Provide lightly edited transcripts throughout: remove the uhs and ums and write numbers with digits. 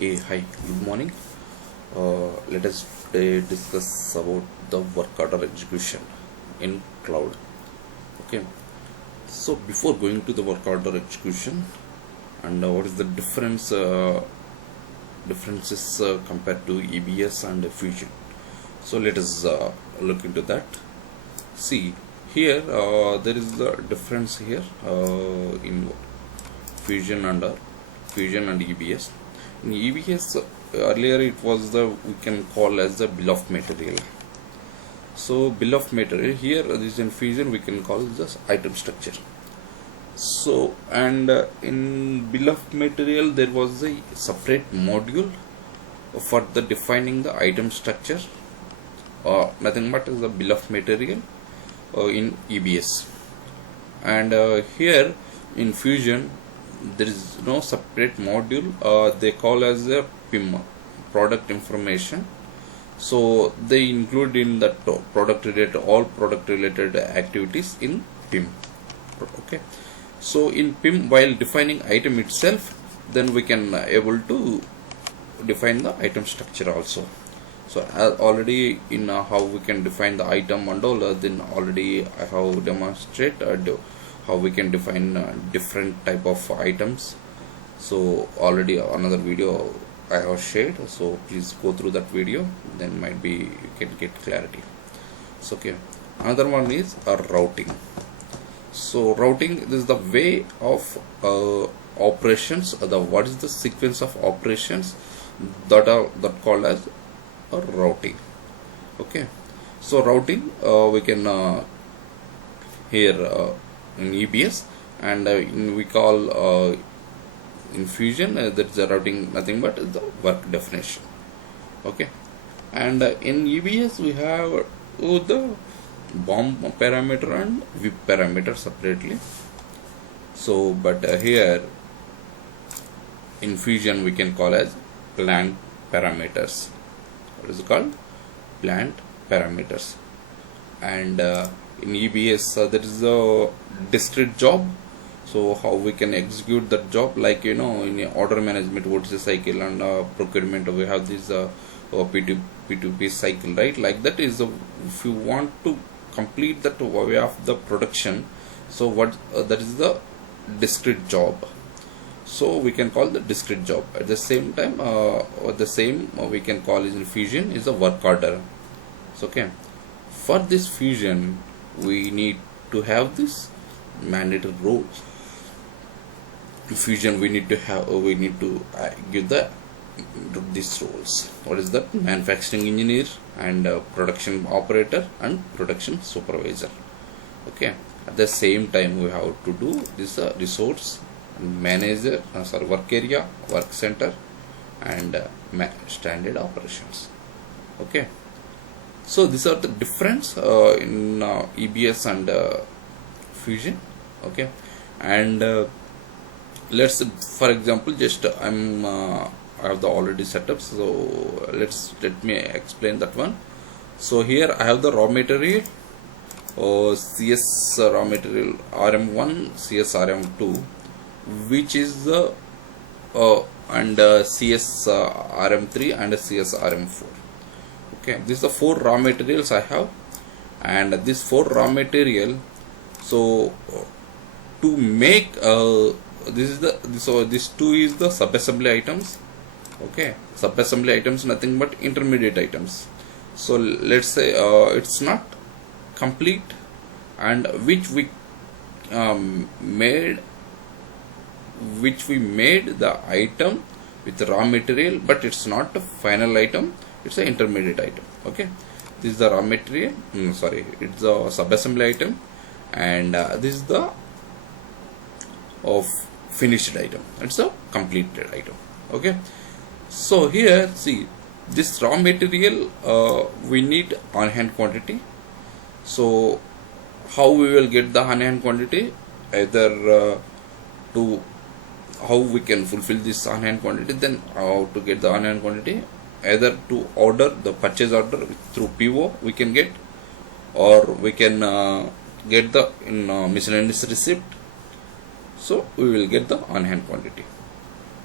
Hey, hi, good morning. Let us today discuss about the work order execution in cloud. Okay, so before going to the work order execution and what is the differences compared to EBS and Fusion. So let us look into that. See here, there is a difference here in Fusion and EBS. In EBS, earlier it was the we can call as the bill of material. So bill of material here, this in Fusion we can call this item structure. So and in bill of material there was a separate module for the defining the item structure, nothing but is the bill of material in EBS. And here in Fusion there is no separate module, they call as a PIM, product information. So they include in that all product related activities in PIM. Okay, so in PIM, while defining item itself, then we can able to define the item structure also. So already in how we can define the item and all, then already I have demonstrated how we can define different type of items. So already another video I have shared, so please go through that video, then might be you can get clarity. So okay, another one is routing. So routing, this is the way of operations, what is the sequence of operations that called as routing. Okay, so routing we can here in EBS, and we call in Fusion that's the routing, nothing but the work definition. Okay, and in EBS we have the BOM parameter and VIP parameter separately. So but here in Fusion we can call as plant parameters. What is it called? Plant parameters. And in EBS there is a discrete job. So how we can execute that job, like in order management, what is the cycle, and procurement we have this P2P cycle, right? Like that is if you want to complete that way of the production, so what that is the discrete job. So we can call the discrete job. At the same time, we can call in Fusion is a work order. So okay, for this Fusion we need to have this mandatory roles. Fusion we need to give these roles. What is that? Manufacturing engineer and production operator and production supervisor. Okay, at the same time we have to do this resource manager, work area, work center, and standard operations. Okay, so these are the difference in EBS and Fusion. Okay, and let's, for example, just I have the already setup, so let me explain that one. So here I have the raw material, CS raw material RM1, CS RM2, which is the and CS RM3 and CS RM4. Okay, these are 4 raw materials I have, and this 4 raw material. So to make this 2 is the subassembly items. Okay, subassembly items nothing but intermediate items. So let's say it's not complete, and which we made the item with raw material, but it's not the final item, it's an intermediate item. Okay, this is the raw material, it's the subassembly item, and this is the of finished item, it's a completed item. Okay, so here see this raw material we need on hand quantity. So how we will get the on hand quantity? Either to how we can fulfill this on hand quantity, then how to get the on hand quantity, either to order the purchase order through PO we can get, or we can get the miscellaneous receipt. So we will get the on hand quantity.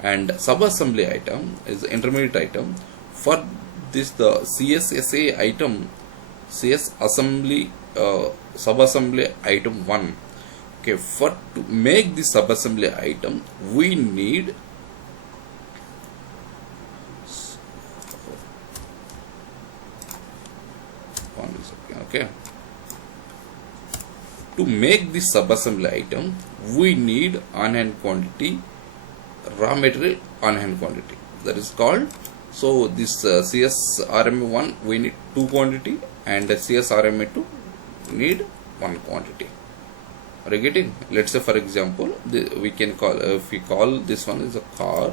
and subassembly item is the intermediate item. For this, the CSSA item, CS assembly subassembly item 1. Okay, for to make this subassembly item, we need okay. To make this subassembly item, we need on-hand quantity, raw material on-hand quantity. That is called. So this CSRMA1 we need 2 quantity, and CSRMA2 need 1 quantity. Are you getting? Let's say for example, we can call if we call this one is a car,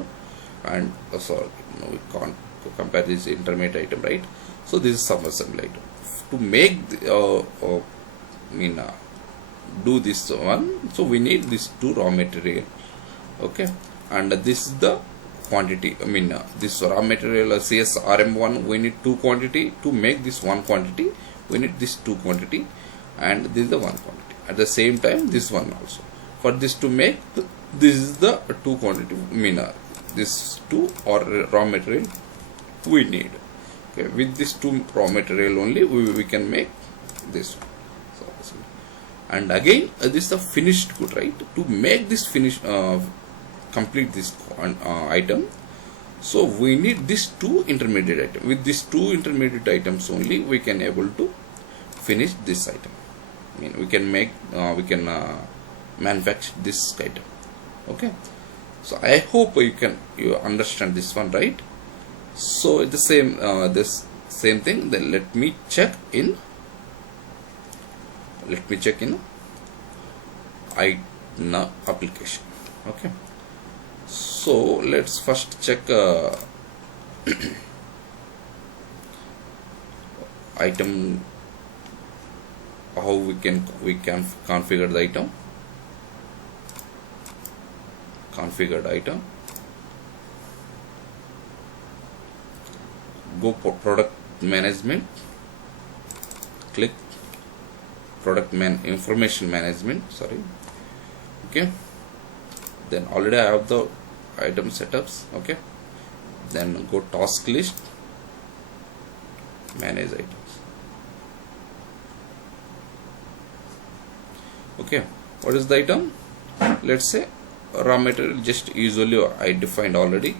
and sorry, no, we can't compare this intermediate item, right? So this is subassembly item. To make do this one, so we need this 2 raw material, okay, and this is the quantity. This raw material CSRM1 we need 2 quantity. To make this 1 quantity, we need this 2 quantity, and this is the 1 quantity. At the same time, this one also. For this to make, this is the 2 quantity. This 2 or raw material we need. Okay, with this 2 raw material only we can make this one. So, and again, this is a finished good, right? To make this complete this item, so we need this 2 intermediate item. With these 2 intermediate items only, we can able to finish this item. We can make manufacture this item. Okay, so I hope you understand this one, right? So the same this same thing. Then let me check in ITNA application. Okay, so let's first check item, how we can configure the item. Configured item. Go for product management, click product information management, sorry. Okay, then already I have the item setups. Okay, then go task list, manage items. Okay, what is the item? Let's say raw material, just usually I defined already.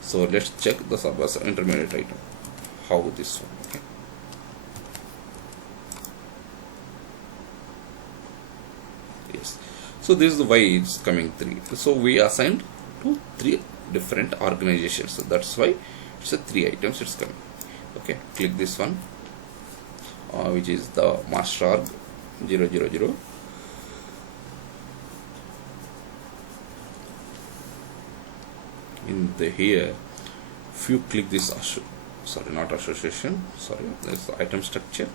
So let's check the intermediate item, how this one. Okay, yes, so this is why it's coming 3. So we assigned to 3 different organizations, so that's why it's a 3 items it's coming. Okay, click this one, which is the master org 000. In the here, if you click this this item structure.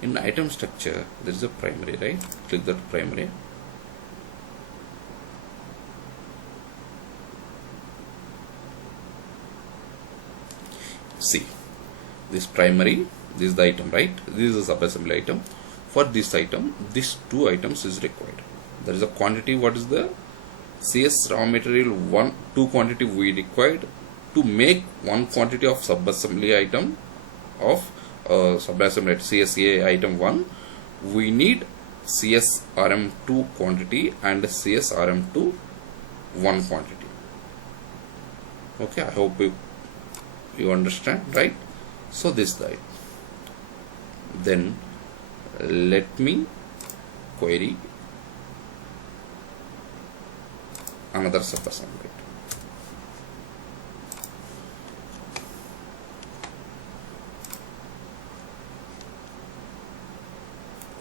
In item structure, there is a primary, right? Click that primary. See, this primary, this is the item, right? This is a subassembly item. For this item, these 2 items is required. There is a quantity. What is the CS raw material 2 quantity we required to make 1 quantity of subassembly item of subassembly CSA item 1. We need CSRM2 quantity and CSRM2 1 quantity. Okay, I hope you understand, right? So this is item. Then let me query another subassembly.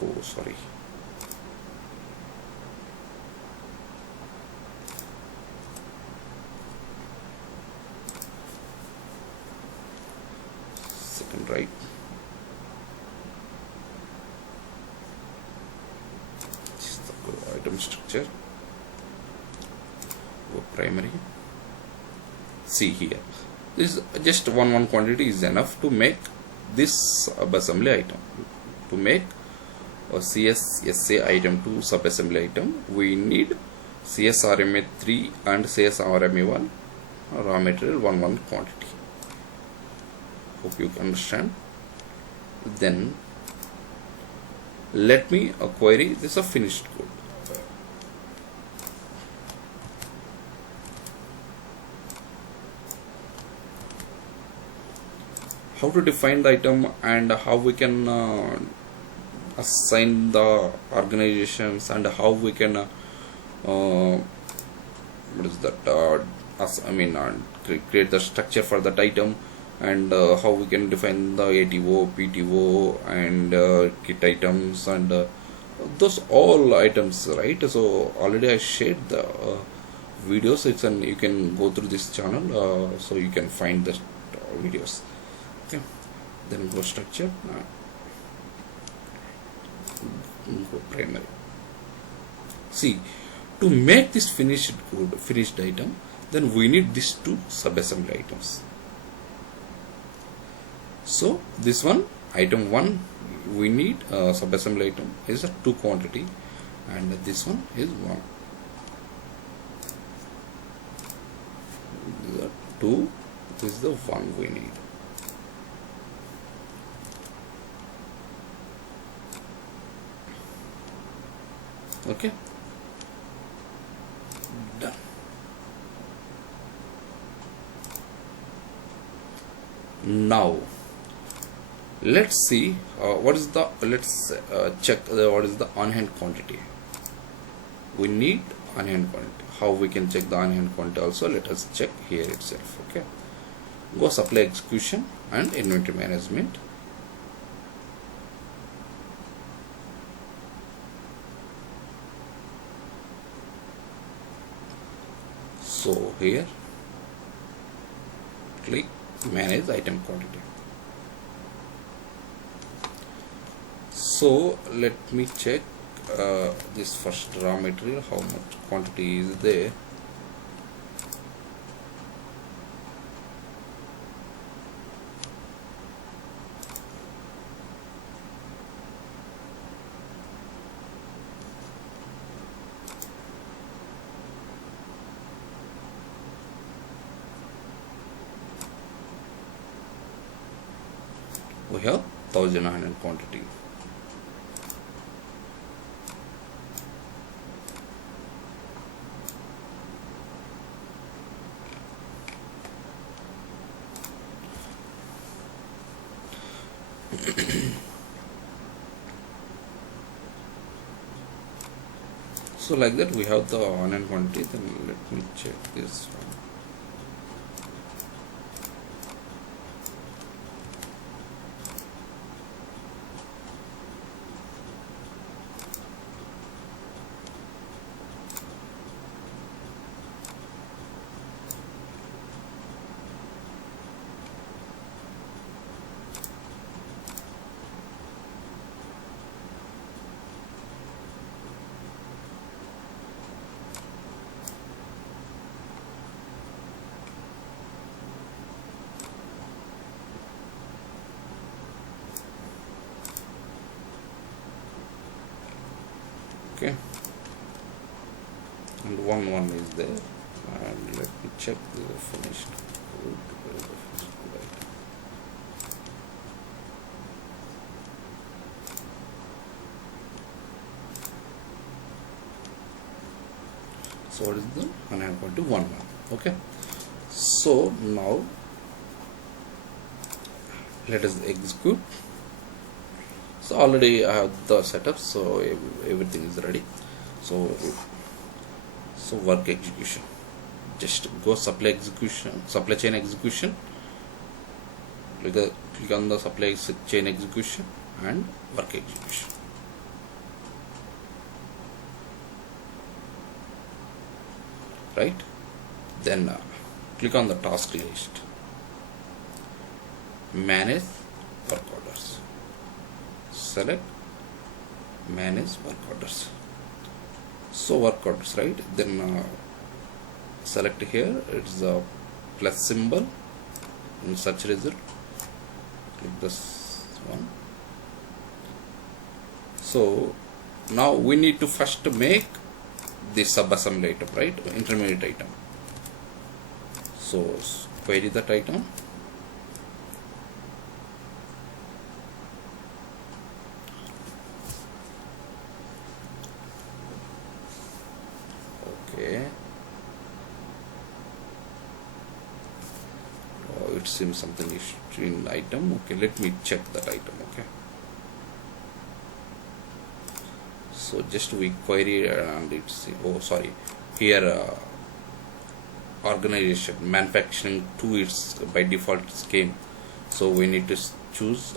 Oh, sorry. Second, right? This is the item structure. Primary. See here, this is just one quantity is enough to make this subassembly item. To make a CSSA item 2 subassembly item, we need CSRMA 3 and CSRMA 1 raw material 1 quantity. Hope you understand. Then let me query this a finished code. How to define the item and how we can assign the organizations and how we can what is that create the structure for that item, and how we can define the ATO, PTO and kit items and those all items, right? So already I shared the videos. You can go through this channel, so you can find the videos. Okay, then go structure, go primary. See, to make this finished item, then we need these two subassembly items. So this one, item 1, we need subassembly item is a 2 quantity, and this one is 1. These are 2, this is the 1 we need. Okay, done. Now let's see let's check what is the on hand quantity. We need on hand quantity. How we can check the on hand quantity also, let us check here itself. Okay, go supply execution and inventory management. So here click manage item quantity. So let me check this first raw material, how much quantity is there. We have 1100 quantity. So like that we have the on hand quantity. Then let me check this one. Okay, and 1 is there, and let me check the finished code. So what is the 1.1? Okay, so now let us execute. So already I have the setup, so everything is ready. So work execution, just go supply chain execution, click on the supply chain execution and work execution. Right, then click on the task list, manage work orders, select manage work orders. So work orders, right? Then select here, it's the plus symbol in search result, click this one. So now we need to first make this sub-assembly item, right? Intermediate item. So query that item. Okay. It seems something is in item. Okay, let me check that item. Okay. So just we query and it's, oh sorry, here organization manufacturing to its by default it's came, so we need to choose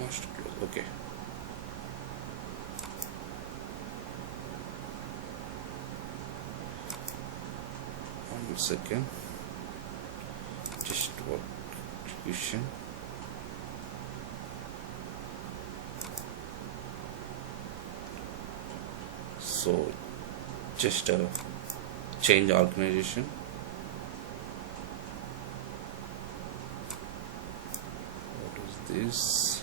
must close. Okay, one second, just what execution. So just change organization. What is this?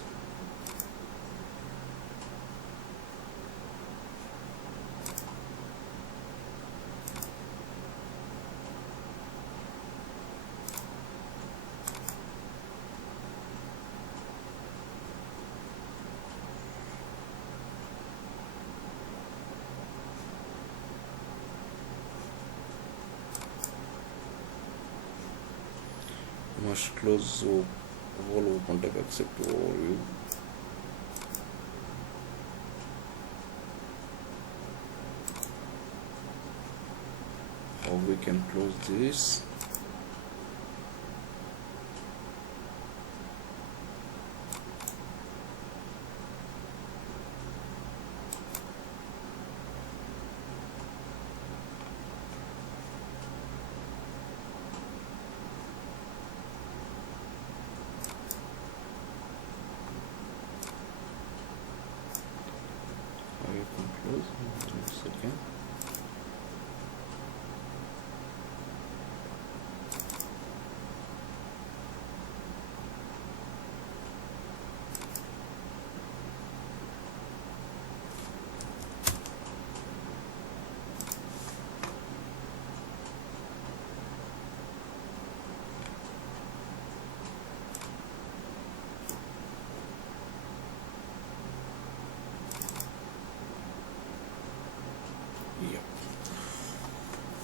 Must close all open tab except overview. How we can close this? How you can close? One second.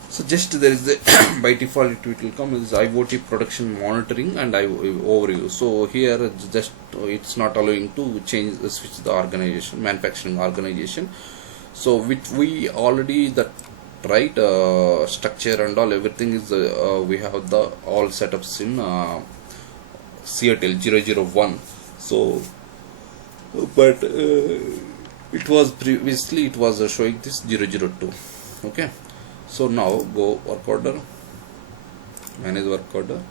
So just there is the by default it will come is IoT production monitoring and overview. So here just it's not allowing to change switch the organization, manufacturing organization. So which we already that right structure and all everything is we have the all setups in CATL 001. So but it was previously it was showing this 002. Okay. So now go work order, manage work order,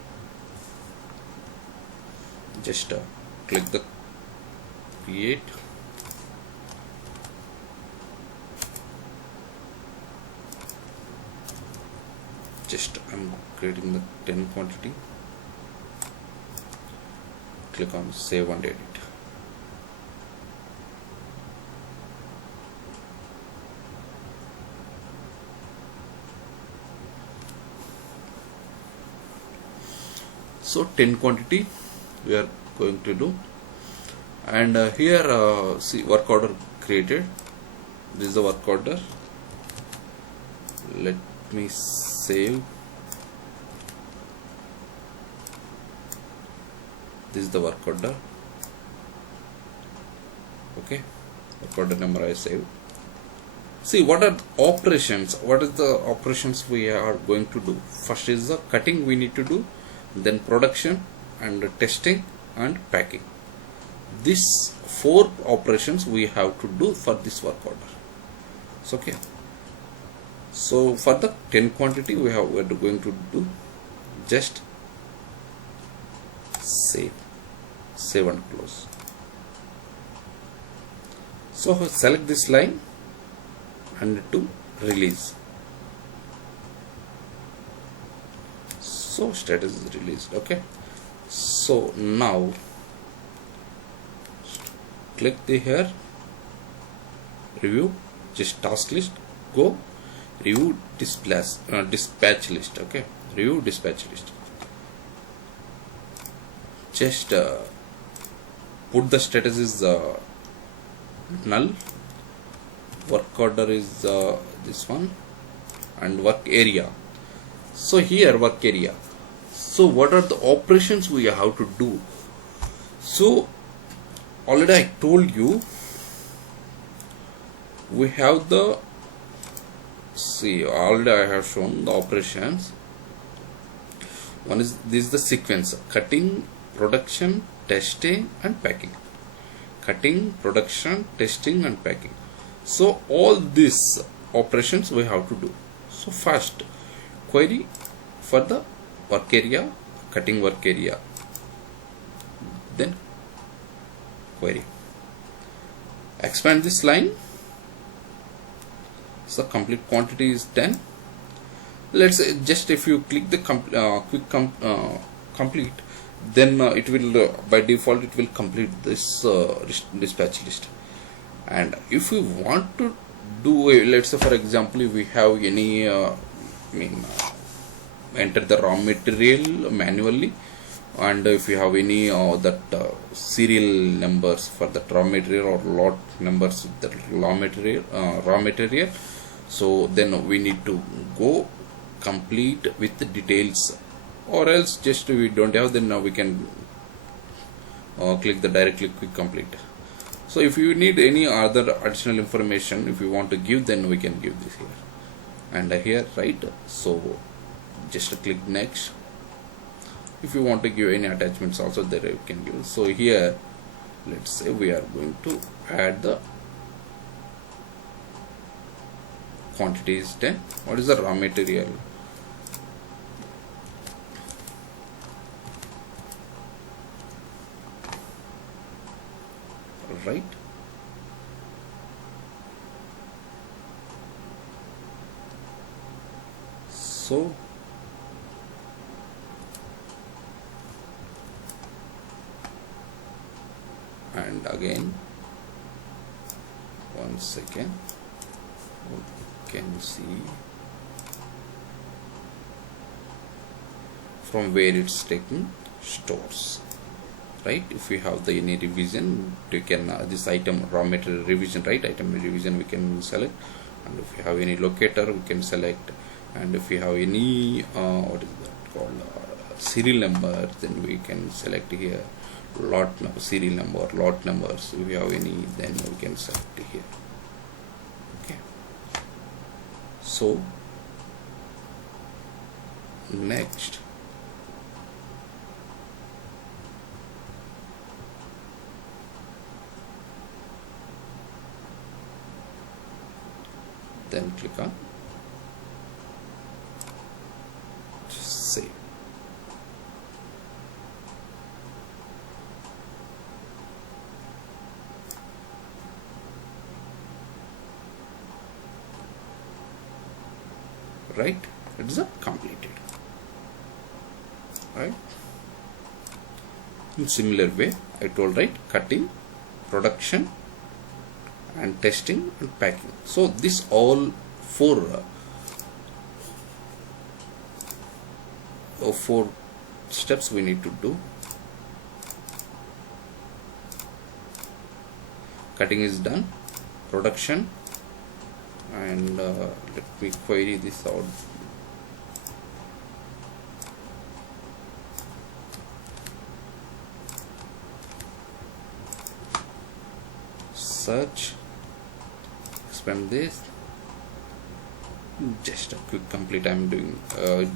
just click the create, just I'm creating the 10 quantity, click on save and edit. So 10 quantity we are going to do, and here see work order created. This is the work order. Let me save. This is the work order. Okay, work order number I save. See what are the operations. What is the operations we are going to do? First is the cutting we need to do. Then production and testing and packing. These 4 operations we have to do for this work order. So, okay. So for the 10 quantity we are going to do just save and close. So select this line and to release. So status is released. Okay, so now click the here review just task list, go review dispatch list. Okay, review dispatch list. Just put the status is null, work order is this one, and work area. So here work area. So what are the operations we have to do? So already I told you we have the, see, already I have shown the operations. One is, this is the sequence: cutting, production, testing and packing. Cutting, production, testing and packing. So all these operations we have to do. So first query for the work area, cutting work area, then query, expand this line. So complete quantity is 10. Let's say just if you click the complete, then it will by default it will complete this dispatch list. And if we want to do let's say for example, if we have any enter the raw material manually, and if you have any that serial numbers for the raw material or lot numbers of the raw material, so then we need to go complete with the details, or else just we don't have, then now we can click the directly quick complete. So if you need any other additional information, if you want to give, then we can give this here and here, right? So just click next. If you want to give any attachments also, there you can give. So here let's say we are going to add the quantity is 10. What is the raw material? Right, so and again one second, you can see from where it's taking stores. Right, if we have the any revision, we can this item raw material revision, right, item revision we can select, and if we have any locator we can select, and if we have any what is that called serial number, then we can select here lot number, serial number, lot numbers. If we have any, then we can select here. Okay, so next then click on save. Right, it's completed. Right, in similar way I told, right, cutting, production and testing and packing. So this all four steps we need to do. Cutting is done, production, and let me query this out. Search, expand this, just a quick complete I'm doing,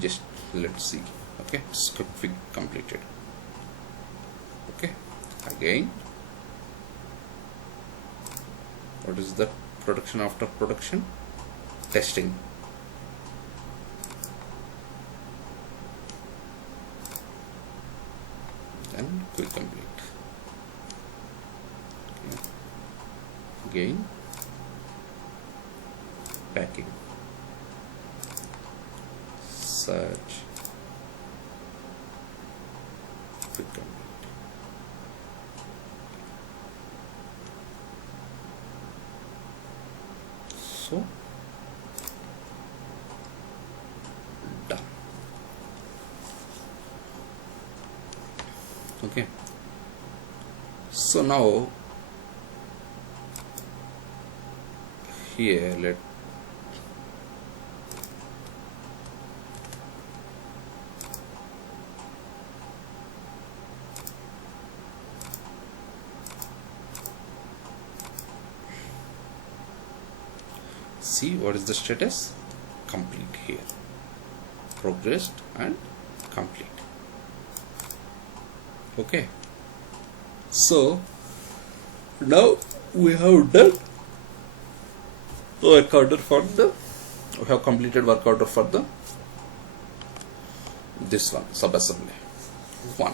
just let's see. Okay, it's quick completed. Okay, again, what is the production after production? Testing. Then quick complete. Okay. Again, packing, search, quick complete. also done. Okay, so now here let see what is the status. Complete here, progressed and complete. Okay, so now we have done work order for the, we have completed work order for the this one subassembly 1.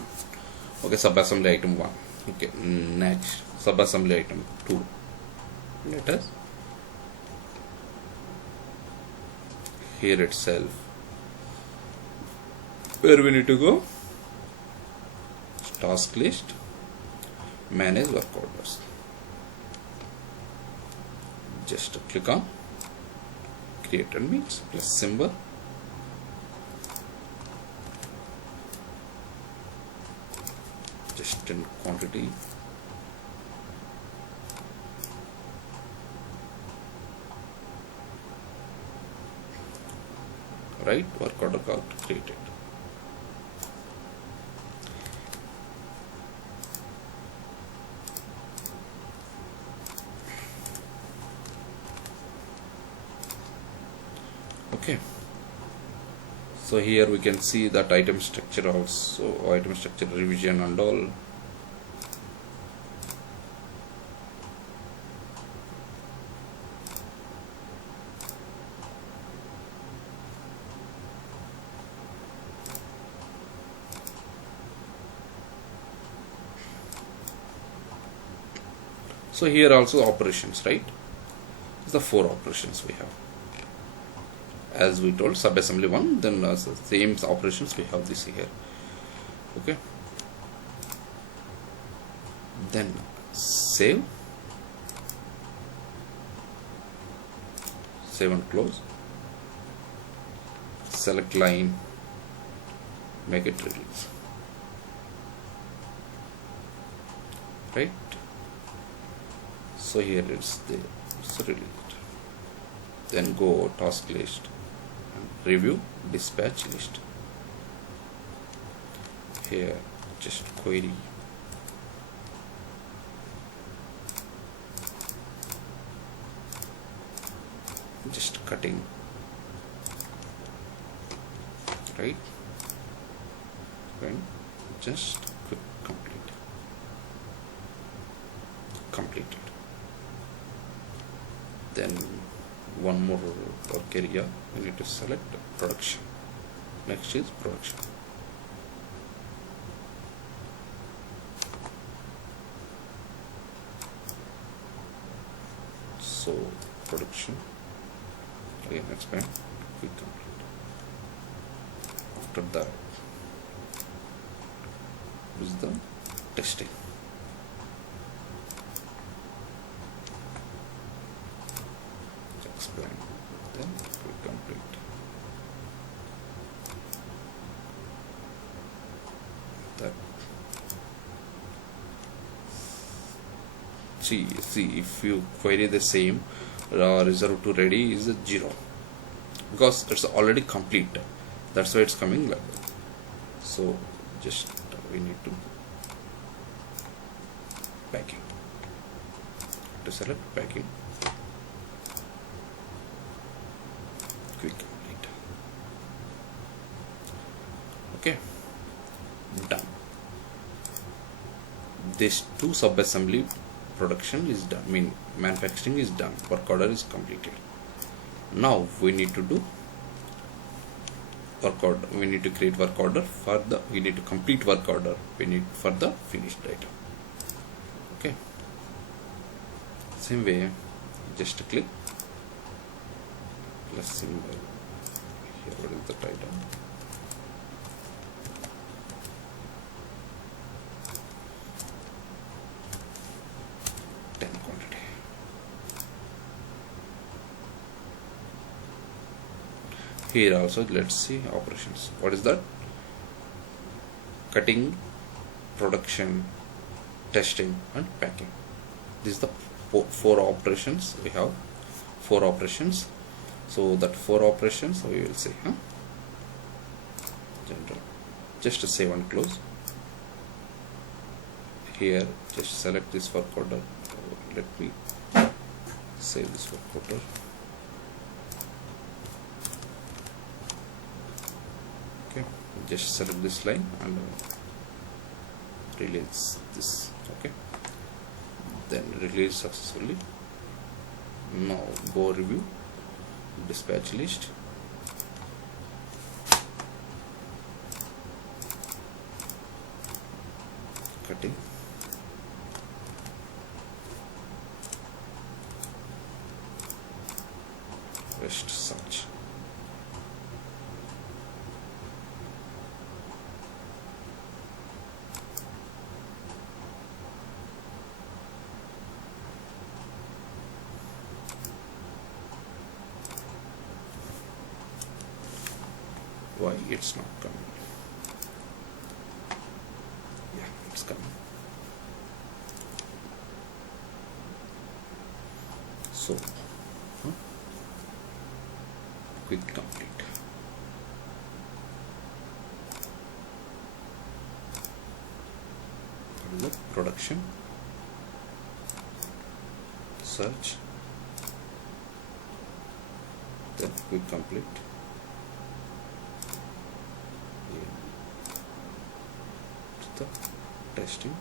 Okay, subassembly item 1. Okay, next subassembly item 2. Let us here itself where we need to go, task list, manage work orders. Just click on create and mix plus symbol, just in quantity, right, work order got created. Okay, so here we can see that item structure also, item structure revision and all. So here also operations, right? It's the 4 operations we have. As we told, subassembly 1, then same operations we have this here. Okay, then save and close, select line, make it release, right? So here it's there, it's released. Then go task list, review dispatch list. Here just query, just cutting, right, and just quick completed. Then one more work area, we need to select production. Next is production. So production, again expand, quick complete. After that is the testing. Expand, then quick complete. That see if you query the same, reserve to ready is 0 because it's already complete. That's why it's coming like that. So just we need to packing, to select packing, quick complete. Okay, done. This 2 subassembly production is done, mean manufacturing is done, work order is completed. Now we need to do work order, we need to create work order for the, we need to complete work order we need for the finished item. Okay, same way, just click plus symbol here. What is the title? Quantity. Here also let's see operations. What is that? Cutting, production, testing and packing. This is the four operations. We have 4 operations. So that 4 operations we will see. General. Just to save and close. Here just select this work order. Let me save this work order. Okay, just select this line and release this. Okay, then release successfully. Now go review dispatch list. Cutting, rest search. Why it's not coming? Yeah, it's coming. So quick complete. Look, production, search, then quick complete. The testing,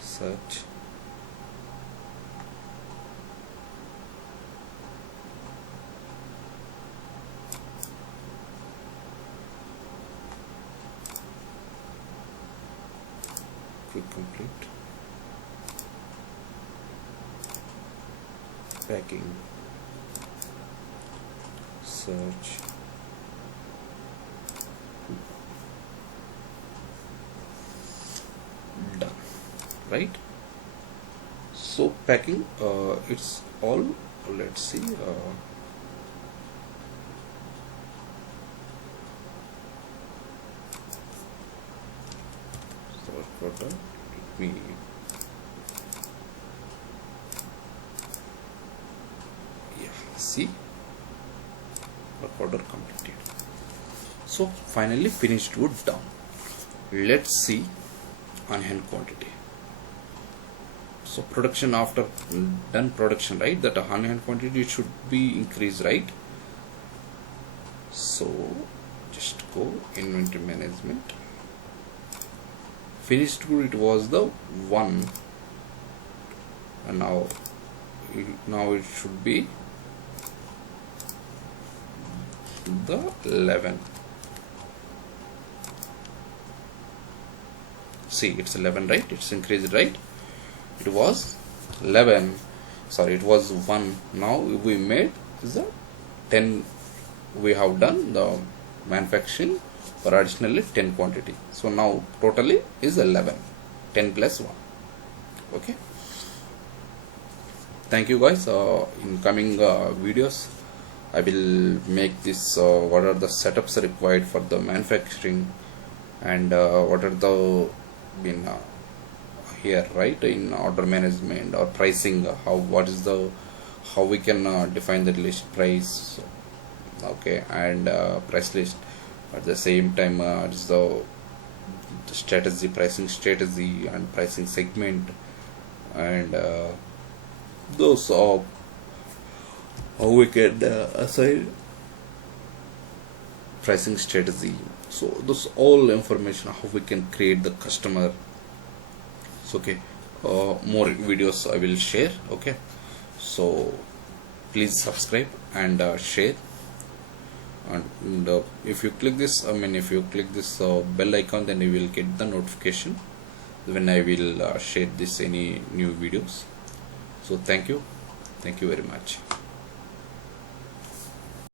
search, quick complete, packing, search, done. Right, so packing, it's all. Let's see, let me see, work order completed. So finally finished good down. Let's see on hand quantity. So production, after done production, right, that on hand quantity should be increased, right? So just go inventory management, finished good, it was the 1 and now it should be the 11. See, it's 11, right? It's increased, right? It was 11, sorry, it was 1. Now we made the 10. We have done the manufacturing for additionally 10 quantity. So now totally is 11. 10 plus 1. Okay. Thank you guys. In coming videos, I will make this. What are the setups required for the manufacturing, and what are the here, right, in order management or pricing, how we can define the list price, okay, and price list. At the same time, it's the strategy, pricing strategy and pricing segment, and those how we can assign pricing strategy. So those all information, how we can create the customer. So okay, more videos I will share. Okay, so please subscribe and share, and if you click this, if you click this bell icon, then you will get the notification when I will share this any new videos. So thank you very much.